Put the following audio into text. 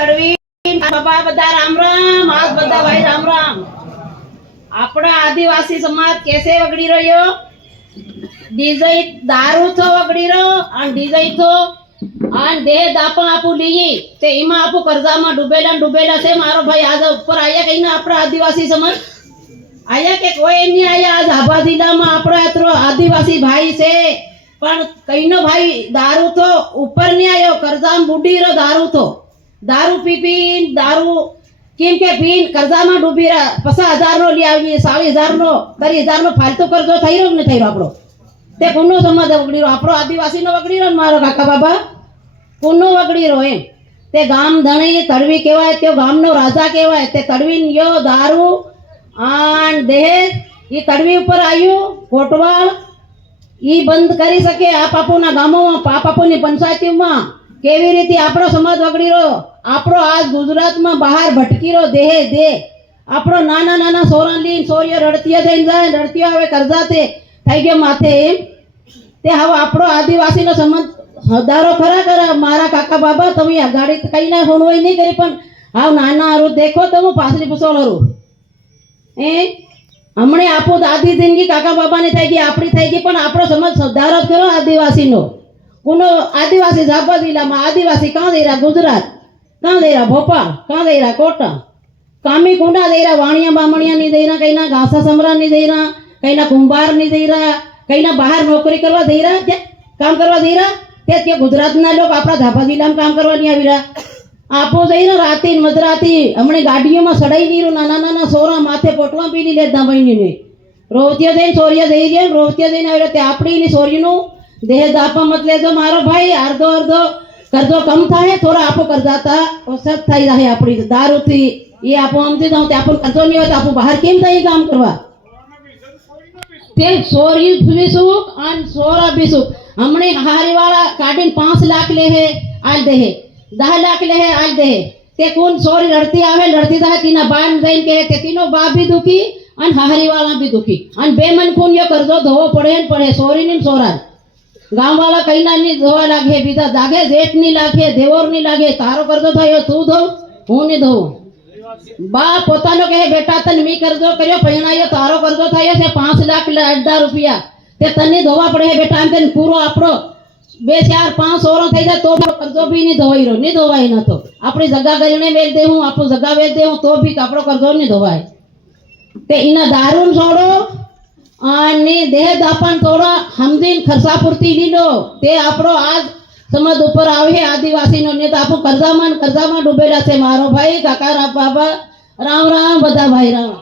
તડવી બાબા બધા રામ રામ આજ બધા ભાઈ રામ રામ। આપણા આદિવાસી સમાજ કેસે વગડી રહ્યો ડીજે દારૂ થો વગડી રહ્યો અને ડીજે થો અને દેહ દાપા આપુ લીઈ તે એમાં આપુ કરજામાં ડૂબેલા છે। મારો ભાઈ આજ ઉપર આયા કઈ ના આપણા આદિવાસી સમાજ આયા કે કોઈ નહીં આયા। આજ આભા જિલ્લામાં આપણા અત્રો આદિવાસી ભાઈ છે પણ કઈનો ભાઈ દારૂ તો ઉપર નહીં આયો કરજામાં બુડી રો દારૂ પી દારૂ કેમ કે પીન કરજામાં ડૂબી રહ્યા 50,000 નો લઈ આવી 40,000 નો 30,000 નો ફાલતુ કરજો થઈ રહ્યો ને થઈ રહ્યો આપણો તે કોનો સમાજ વગડી રહ્યો આપણો આદિવાસી નો વગડી રહ્યો મારો કાકા બાબા કોનો વગડી રહ્યો એમ તે ગામ ધણી તડવી કહેવાય તે ગામનો રાજા કહેવાય તે તડવી યો દારૂ આન દેહ ઈ તડવી ઉપર આવ્યું કોટવાળ ઈ બંધ કરી શકે આ પાપોના ગામોમાં પાપોની પંચાયતીમાં કેવી રીતે આપણો સમાજ વગડી રહ્યો આપણો આજ ગુજરાતમાં બહાર ભટકી રહ્યો દેહ આપણો નાના સોરાલી સોરીઓ રડતીયા થઈને જાય રડતીયા હવે કરજાતે થઈ ગયો માથે એમ તે હવે આપણો આદિવાસીનો સમાજ હદારો ખરા મારા કાકા બાબા તમે આ ગાડી કઈ ના હોણવાય નહીં કરી પણ હાવ નાના હારું દેખો તો હું પાછલી પૂછો લરું એ હમણે આપો આધી જિંદગી કાકા બાબાની થઈ ગઈ આપણી થઈ ગઈ પણ આપણો સમાજ સુધારો કરો આદિવાસીનો કોનો આદિવાસી ઝાપા જિલ્લામાં આદિવાસી કાં દઈ રહ્યા ગુજરાત કાં દઈ રહ્યા ભોપાલ કાં દઈ રહ્યા કોટા કામી કુંડા દઈ રહ્યા વાણિયા બામણિયા નહીં દઈ રહ્યા કઈના ઘાસા સમરા નહીં દઈ રહ્યા કઈના કુંભાર નહીં દઈ રહ્યા કઈના બહાર નોકરી કરવા દઈ રહ્યા કે કામ કરવા દઈ રહ્યા તે ગુજરાતના લોકો આપણા ઝાપા જિલ્લામાં કામ કરવા નહીં આવી રહ્યા આપો જઈને રાતે મધરાતી હમણે ગાડીઓમાં સડાઈ નીરું નાના સોરા માથે પોટવા પીલી લેતા બહીને રોવતીઓ જઈને સોરિયા દઈ રહ્યા રોવતીઓ જઈને આવી રહ્યા તે આપણી સોરીનું देह दापा मत ले जो मारो भाई अर्धो करजो कम थाहे थोड़ा आपो कर जाता औसत थाई रहे आपड़ी दारू थी ये आपो हमती जाऊं ते आपो करजो नहीं होता आपो बाहर केम थाई काम करवा ते सोरी बिसुक अन सोरा बिसुक हमने हारी वाला काटिन 5 लाख ले है आल दे है 10 लाख ले है आल दे है ते कौन सोरी लड़ती आवे लड़ती था तीना बान जइन के ते तीनो बाप भी दुखी अन हारी वाला भी दुखी अन बेमन खून यो करजो धोवो पड़े सोरी ने सोरा गांव वाला कई ना नहीं धोवा लागे बीजा जागे जेठ नहीं लागे देवर नहीं लागे तारो कर दो थायो तू धो हूं नहीं धो बा पोतानो कहे बेटा तन मी कर दो करियो पहनायो तारो कर दो थायो से 5 लाख 18 रुपया ते तने धोवा पड़े बेटा तन पूरो आपरो 2 4 5 ओरो થઈ જાય તો કરજો भी नहीं धोवाई रो नहीं धोवाई ना तो अपनी जगह गरीने बेच दे हूं आपो जगह बेच दे हूं तो भी कपड़ो करजो नहीं धोवाय ते इना दारून छोड़ो અને દેહ દાપણ થોડા હમદીન ખર્ચા પૂરતી લીધો તે આપણો આજ સમાજ ઉપર આવે આદિવાસીનો ને તો આપણું કરજામાં ડૂબેલા છે મારો ભાઈ કાકા બાબા રામ રામ બધા ભાઈ રામ।